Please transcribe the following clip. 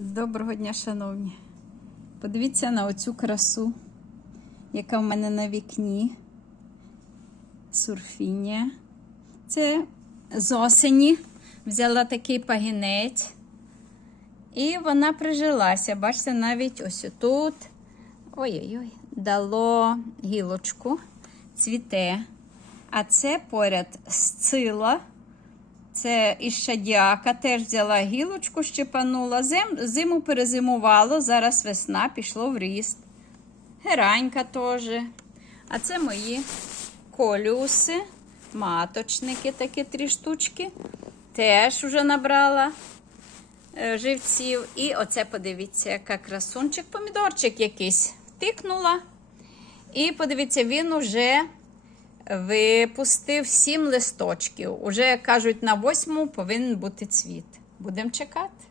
Доброго дня, шановні. Подивіться на оцю красу, яка в мене на вікні. Сурфіння. Це з осені взяла такий пагінець. І вона прижилася. Бачите, навіть ось тут. Ой-ой-ой, дало гілочку, цвіте. А це поряд сцила. Це із шадяка теж взяла гілочку, щепанула. Зим, зиму перезимувало, зараз весна, пішло в ріст. Геранька теж. А це мої колюси, маточники такі три штучки. Теж вже набрала е, живців. І оце, подивіться, яка красунчик, помідорчик якийсь. Втикнула. І подивіться, він уже випустив сім листочків. Уже кажуть, на восьму повинен бути цвіт. Будемо чекати.